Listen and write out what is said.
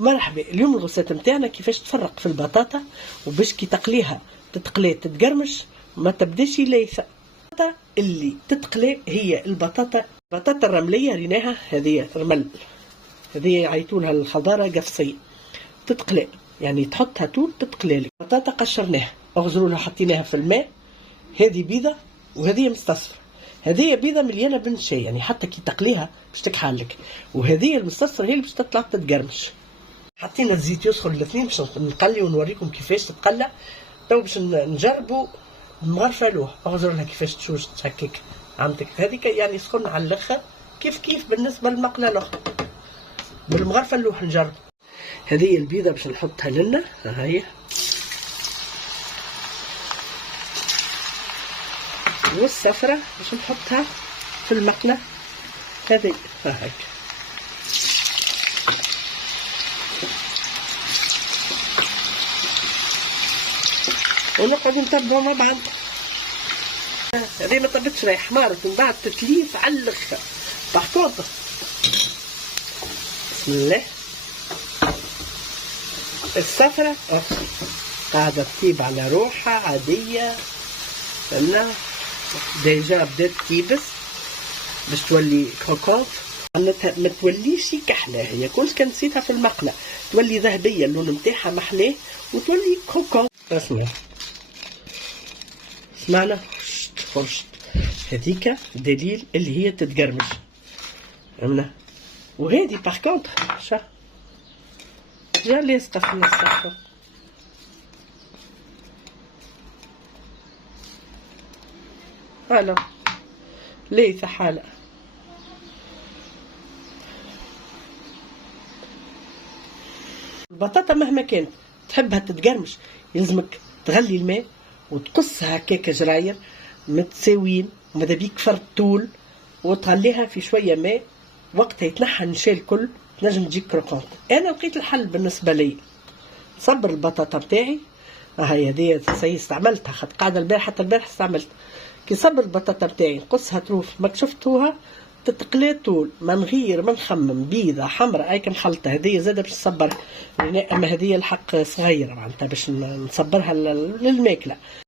مرحبا. اليوم الغسالة متاعنا كيفاش تفرق في البطاطا وباش كي تقليها تتقلي تتقرمش ما تبداش لايثة. البطاطا اللي تتقلي هي البطاطا الرملية، ريناها هذه رمل، هذه يعيطولها الخضارة قفصية، تتقلي يعني تحطها طول تتقلي لك. بطاطا قشرناها اغزرولها حطيناها في الماء، هذه بيضة وهذه مستصفرة. هذه بيضة مليانة بنشاي يعني حتى كي تقليها باش تكحلك، وهذه المستصفرة هي اللي باش تطلع تتقرمش. حطينا الزيت يسخن الاثنين باش نقلي ونوريكم كيفاش تتقلى. تو باش نجربوا المغرفلوه، اغزر لها كيفاش تشوش تهكك عمتك. هذيك يعني سخن على الاخر كيف بالنسبه للمقله الاخرى. بالمغرفلوه نجرب. هذه البيضه باش نحطها لنا، ها هي، والصفرة باش نحطها في المقله هذه، ها هيك. ونقعد نتبعوا مع بعض. هذه ما طبتش راهي حمارت من بعد تتليف على الاخر. باغ بسم الله. الصفرة قاعدة تطيب على روحها عادية، فهمنا ديجا بدات تيبس باش تولي كروكونت، ما توليش كحلة. هي كل كان نسيتها في المقلة تولي ذهبية، اللون نتاعها محلاه وتولي كروكونت. اسمع سمعنا خرشت هذيك دليل اللي هي تتقرمش، فهمنا. وهذه باغ كونتر شا جا لاصقة في الصفر، هلا ليثة حالة. البطاطا مهما كانت تحبها تتقرمش يلزمك تغلي الماء وتقصها هكاك جراير متساويين وماذا بيك فرد طول، وتغليها في شويه ماء، وقتها يتنحى النشا الكل تنجم تجيك كروكونت. انا لقيت الحل بالنسبه لي، نصبر البطاطا بتاعي، هاي هذه استعملتها خاطر قاعده البارح، حتى البارح استعملت. كي صبر البطاطا بتاعي نقصها تروف ما شفتوها تتقلي طول، ما نغير ما نخمم، بيضه حمراء هيك مخلطه. هذه زاده باش نصبر، اما هذه الحق صغيره معناتها باش نصبرها للماكله.